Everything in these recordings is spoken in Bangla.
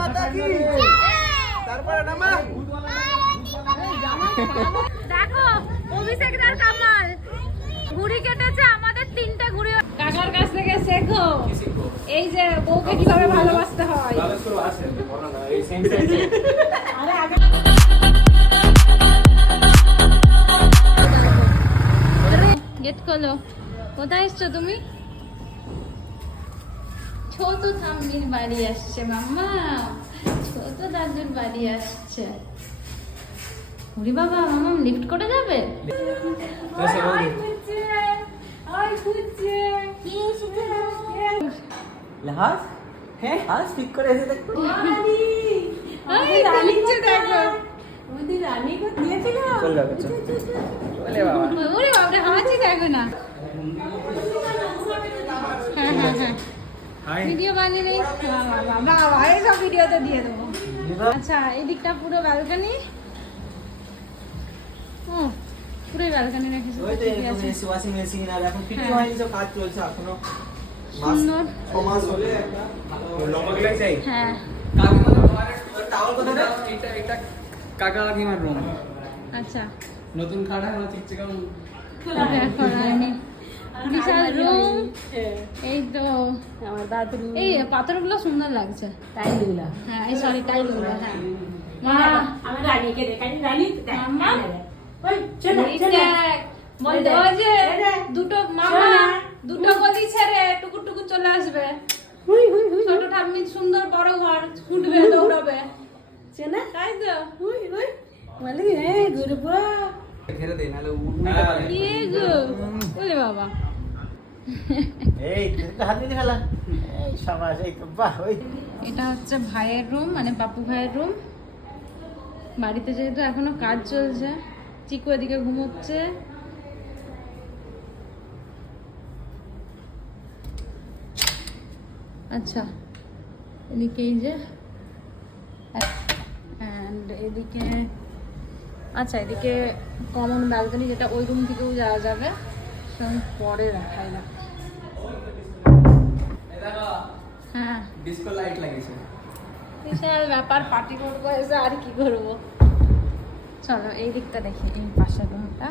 মাতা কি তারপরে নামা দেখো অভিষেক দার কামাল ঘুড়ি কেটেছে আমাদের 3টে ঘুড়ি। কাকার কাছ থেকে শেখো এই যে বউকে কিভাবে ভালোবাসতে হয়। গেট খোলো। কোথায় এসছো তুমি? ছোট ঠাম্মির বাড়ি আসছে মাম্মা, ছোট দাদুর বাড়ি আসছে। ওরে বাবা মাম্মা লিফট করে যাবে? লাহাস হ্যাঁ হাস ঠিক করে এসে দেখো চল যাবে চলে বাবা ওরে বাবা হাঁচি দেখো না। হ্যাঁ হ্যাঁ হ্যাঁ হাই ভিডিও বানিয়ে নেই বাবা এই সব ভিডিওতে দিয়ে দেবো। আচ্ছা এই দিকটা পুরো ব্যালকনি। ও পুরো ব্যালকনি রেখেছি। ওই তো এরকম এসি ওয়াশিং মেশিন আর এখন ফিটিং হয়নি তো কাজ চলছে এখনো সুন্দর। 6 মাস হলে একটা ভালো লম্বাগুলো চাই হ্যাঁ টাওয়াল কোথায় এটা কাকা কাকিমার রুম আচ্ছা নতুন খাট হলো ঠিকছে কেমন বিশাল রুম। এই তো আমার দাদুর এই পাথরগুলো সুন্দর লাগছে। টাইলগুলা হ্যাঁ এই সরি টাইলগুলো। হ্যাঁ মা আমি রানীকে দেখাই রানী মাম্মা ওই চল এই দেখ বলতে ওই যে দুটো মামা দুটো গলি ছেড়ে টুকুর টুকুর চলে আসবে। হুই হুই হুই ছোট ঠাম্মি সুন্দর বড় ঘর ছুটবে দৌড়াবে চেনা তাই তো। হুই হুই বলি হে গুরুবা ঘেরে দেই নালে উড়তে পারে কি গো ওরে বাবা এই তুই হাত দিয়ে খেলা এই সমাজ এই তো বাহ ওই এটা হচ্ছে ভাইয়ের রুম মানে পাপু ভাইয়ের রুম। বাড়িতে যেহেতু এখনো কাজ চলছে চিকু এদিকে ঘুমোচ্ছে। আচ্ছা এদিকে এই যে অ্যান্ড এদিকে আচ্ছা এদিকে কমন ব্যালকনি যেটা ওই রুম থেকেও যাওয়া যাবে সেরকম পরে রাখাই না। হ্যাঁ ডিসকো লাইট লাগিয়েছে বিশাল ব্যাপার পার্টি করবো এসে আর কি করবো। চলো এই দিকটা দেখি এই পাশের রুমটা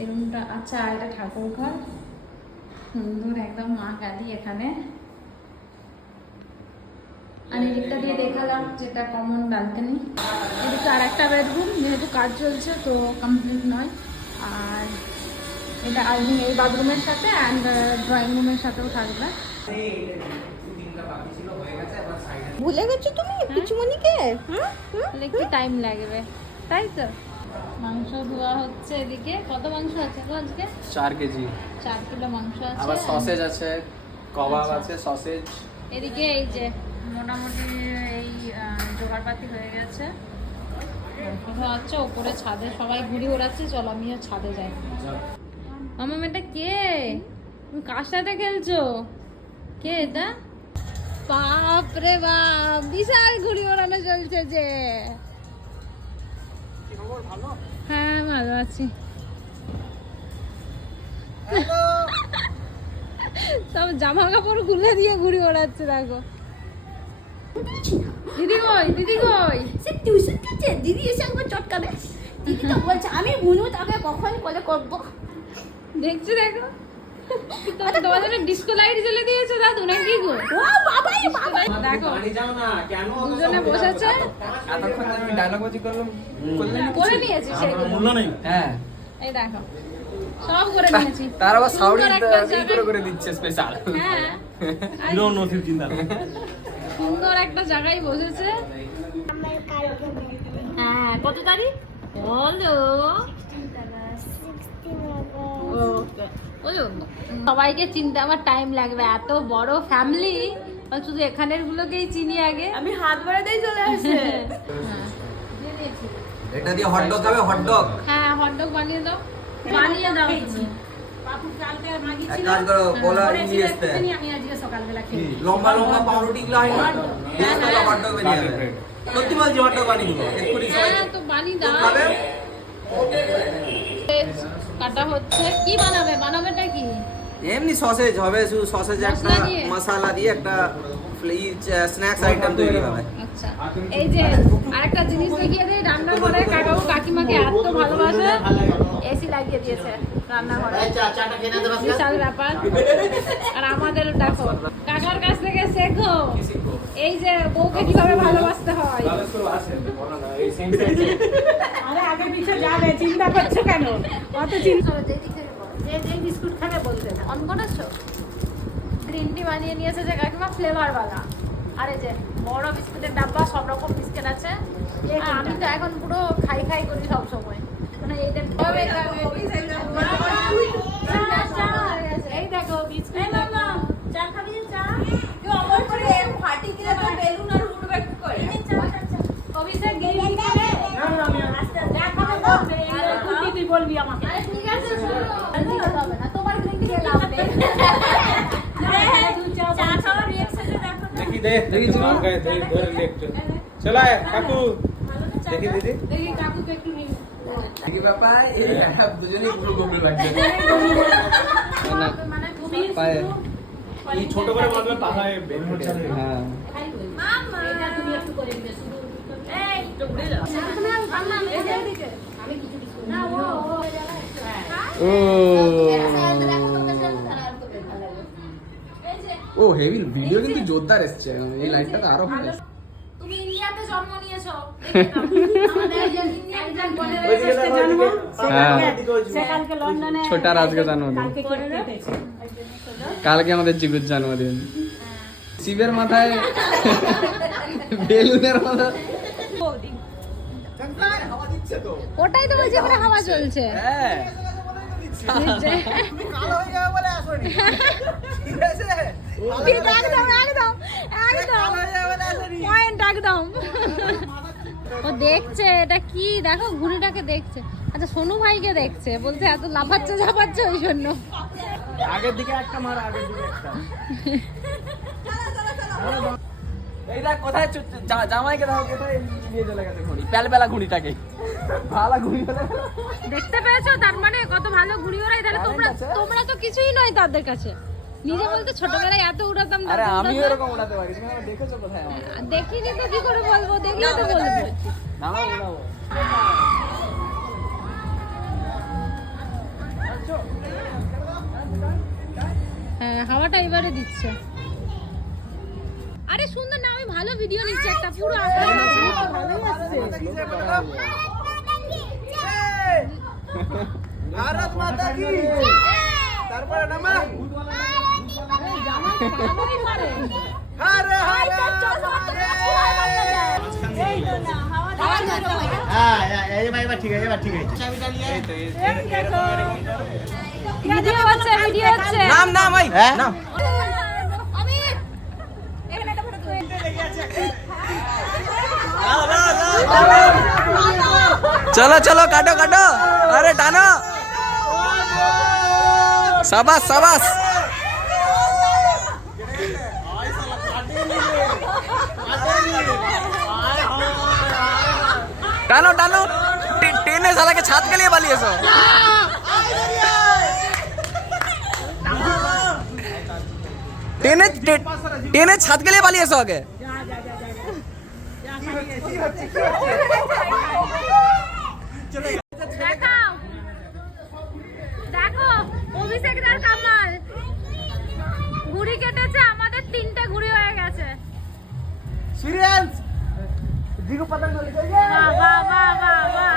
এই রুমটা আচ্ছা এটা ঠাকুর ঘর সুন্দর একদম মা গালি এখানে। আর এই দিকটা দিয়ে দেখালাম যেটা কমন ব্যালকনি। এদিকে আর একটা বেডরুম যেহেতু কাজ চলছে তো কমপ্লিট নয়। আর এটা এই বাথরুমের সাথে অ্যান্ড ড্রয়িং রুমের সাথেও থাকবে। ভুলে গেছো তুমি পিচুমনিকে তাহলে একটু টাইম লাগবে তাই তো। মাংস ধোয়া হচ্ছে এদিকে। কত মাংস আছে গো আজকে? 4 কেজি 4 কিলো মাংস আছে। আবার সসেজ আছে কবাব আচ্ছা। আছে সসেজ এদিকে এই যে মোটামুটি এই জোগাড়পাতি হয়ে গেছে। মাংস ধোয়া হচ্ছে ওপরে ছাদে সবাই ঘুড়ি ওড়াচ্ছে। চলো আমিও ছাদে যাই। মামা এটা কে? তুমি কার সাথে খেলছো? কে এটা? বাপ রে বাপ বিশাল ঘুড়ি ওড়ানো চলছে যে। হ্যাঁ ভালো আছি। সব জামা কাপড় খুলে দিয়ে ঘুড়ি ওড়াচ্ছে দেখো। দিদি কই দিদি কই? সে টিউশন করছে দিদি এসে একবার চটকাবে দিদি তো বলছে আমি বুনু তাকে কখন কলে করবো দেখছি দেখো তোমার জন্য ডিস্কো লাইট জ্বলে দিয়েছো দাদু নাকি গো? ও বাবা এ বাবা দেখো পানি যাও না কেন দুজনে বসেছে এতক্ষণ আমি ডায়লগ বাজি করলাম করে নিয়েছি সেগুলো। মূল্য নেই হ্যাঁ এই দেখো সব করে নিয়েছি। তার আবার সাউরি সুন্দর একটা এই জায়গায়- করে দিচ্ছে স্পেশাল হ্যাঁ নো নো চিন্তা সুন্দর একটা জায়গায় বসেছে। হ্যাঁ কত তারিখ বলো? বলো সবাইকে চিনতে আমার টাইম লাগবে। এত বড় ফ্যামিলি শুধু এখানের গুলোকেই চিনি আগে। আমি হাত বাড়াতেই চলে আসে হ্যাঁ দিয়ে দিয়েছি। এটা দিয়ে হট ডগ খাবে হট ডগ হ্যাঁ হটডগ বানিয়ে দাও বানিয়ে দাও তুমি। বাপু কালকে মাগিছিল এক কাজ করো বলা করেছিল নিয়ে আসতে একটুখানি, আমি আজকে সকালবেলা খেয়ে লম্বা লম্বা পাউরুটি গুলো হয় না দিয়ে তো হট ডগ বানিয়ে যাবে সত্যি বলছি হট ডগ বানিয়ে দেবো এক্ষুনি সবাই হ্যাঁ তো বানিয়ে দাও। খাবে কাটা হচ্ছে কি বানাবে? বানাবেটা কি? এমনি সসেজ হবে শুধু সসেজ একটা মশলা দিয়ে? মশলা দিয়ে একটা স্ন্যাক্স আইটেম তৈরি হবে। আচ্ছা এই যে আরেকটা জিনিস দেখিয়ে দিই, রান্নাঘরে কাকাবু কাকিমাকে এত ভালোবাসে, এসি লাগিয়ে দিয়েছে রান্নাঘরে, বিশাল ব্যাপার। আর আমাদের দেখো কাকার কাছ থেকে শেখো এই যে বউকে কিভাবে ভালোবাসতে হয়। আরে আগে পিছে যাবে, চিন্তা করছো কেন? অত চিন্তা যে বিস্কুট খাবে বলতে অন করেছো, গ্রিন টি বানিয়ে নিয়েছে যে কাকিমা ফ্লেভার বালা। আর এই যে বড় বিস্কুটের ডাব্বা, সব রকম বিস্কুট আছে। আর আমি তো এখন পুরো খাই খাই করি সব সময়, মানে এইটা এই দেখো বিস্কুট দেখো। চা খাবি? চা কেউ অমর করে ফাটি দিলে তো বেলুন আর উড়বে কি করে? অভিষেক গ্রিন টি খাবে? চা খাবে বলছে, এগুলো তুই বলবি আমাকে। আরে ঠিক আছে শোনো, গ্রিন টি হবে না, তোমার গ্রিন টি খেয়ে লাভ নেই। চা খাওয়ার রিঅ্যাকশনটা দেখো। देखी दे देखी मार गए थे घर लेफ्ट चला है काकू देखी दीदी দেখি কাকুকে একটু নিয়ে কি ব্যাপার, এই দুজনেই পুরো গম্ভীর বাড়ছে। মানে তুমি এই ছোট করে মারলে পাহাড়ে বের হয়ে যাবে হ্যাঁ মামা এটা তুমি একটু করে দিবে শুধু। এই তো উড়ে যাও। আমি কিছু বিস্কুট না ও ও এই যে ও হেভি ভিডিও কিন্তু জোরদার এসছে, এই লাইটটা তো আরো ভালো। তুমি ইন্ডিয়াতে জন্ম নিয়েছো, দেখে নাও। আমাদের একজন ইন্ডিয়ান বলে শেষে জন্ম, হ্যাঁ। সে কালকে লন্ডনে ছোটার আজকে জন্মদিন। কালকে কেক কেটেছে। কালকে আমাদের জিগুর জন্মদিন। শিবের মাথায় বেলুনের মতো ওটাই তো বলছি, ওখানে হাওয়া চলছে। হ্যাঁ একদম একদম একদম পয়েন্ট একদম। ও দেখছে এটা কি, দেখো ঘুড়িটাকে দেখছে। আচ্ছা সোনু ভাইকে দেখছে, বলছে এত লাফাচ্ছে ঝাপাচ্ছে ওই জন্য। আগের দিকে একটা মার আগের দিকে একটা এই দেখ কোথায় জামাইকে দেখো কোথায় নিয়ে চলে গেছে ঘুড়ি, প্যালপ্যালা ঘুড়িটাকে, ভালো ঘুড়ি হলে দেখতে পেয়েছো, তার মানে কত ভালো ঘুড়ি ওড়াই। তাহলে তোমরা তোমরা তো কিছুই নয় তাদের কাছে। নিজে বলতে ছোটবেলায় এত উড়াতাম, আরে দাদা আমিও উড়াতাম। এরকম উড়াতে পারি, তুমি আমাকে দেখেছো কোথায় আমাকে? দেখিনি তো কি করে বলবো, দেখলে তো বলবো। নামাও উড়াবো। হ্যাঁ হাওয়াটা এবারে দিচ্ছে। আরে সুন্দর না, আমি ভালো ভিডিও নিচ্ছি একটা, পুরো আকাশ আছে। ভারত মাতা কি, তারপরে নামা ভালোই পারে। হরে হরে এই তো না হাওয়া দাও। ভিডিও হচ্ছে, ভিডিও হচ্ছে। নাম নাম ভাই নাম। অমিত এখানে একটা ফটো তুলে। चलो चलो काटो काटो, अरे टानो, शाबाश शाबाश, टानो टानो, टेने साला के छात के लिए वाली है सो, टेने छात के लिए वाली है सो आगे। দেখাও দেখো অভিষেকদার কামাল, ঘুড়ি কেটেছে, আমাদের 3টে ঘুড়ি হয়ে গেছে। सीरियस दिगो पतंग चले चल বাহ বাহ বাহ বাহ বাহ।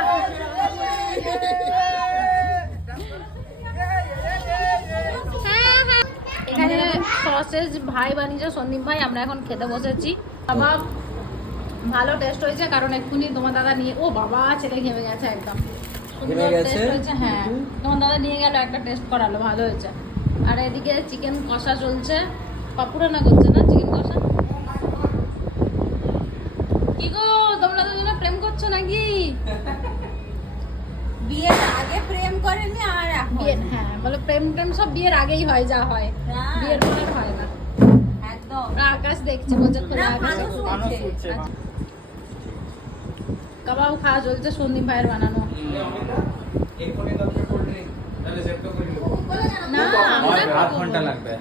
হ্যাঁ, হ্যাঁ। এখানে সসেজ ভাই বানিয়েছে সন্দীপ ভাই, আমরা এখন খেতে বসেছি। বাবা ভালো টেস্ট হয়েছে, কারণ এক্ষুনি তোমার দাদা নিয়ে, ও বাবা ছেলে ঘেমে গেছে একদম, সুন্দর টেস্ট হয়েছে। হ্যাঁ তোমার দাদা নিয়ে গেল, একটা টেস্ট করালো, ভালো হয়েছে। আর এদিকে চিকেন কষা চলছে, পাপুরানা করছে না চিকেন কষা। কি গো তোমরা দুজনে প্রেম করছো নাকি? বিয়ের আগে প্রেম করেনি আর এখন বিয়ের, হ্যাঁ বলো প্রেম টেম সব বিয়ের আগেই হয়, যা হয় হ্যাঁ। বিয়ের পরে হয় না। একদম আকাশ দেখছে, বলছে খোলা না, আকাশে। মানুষ উঠছে। আচ্ছা। কাবাব খাওয়া চলছে সন্দীপ ভাইয়ের বানানো। না আধ ঘন্টা লাগবে।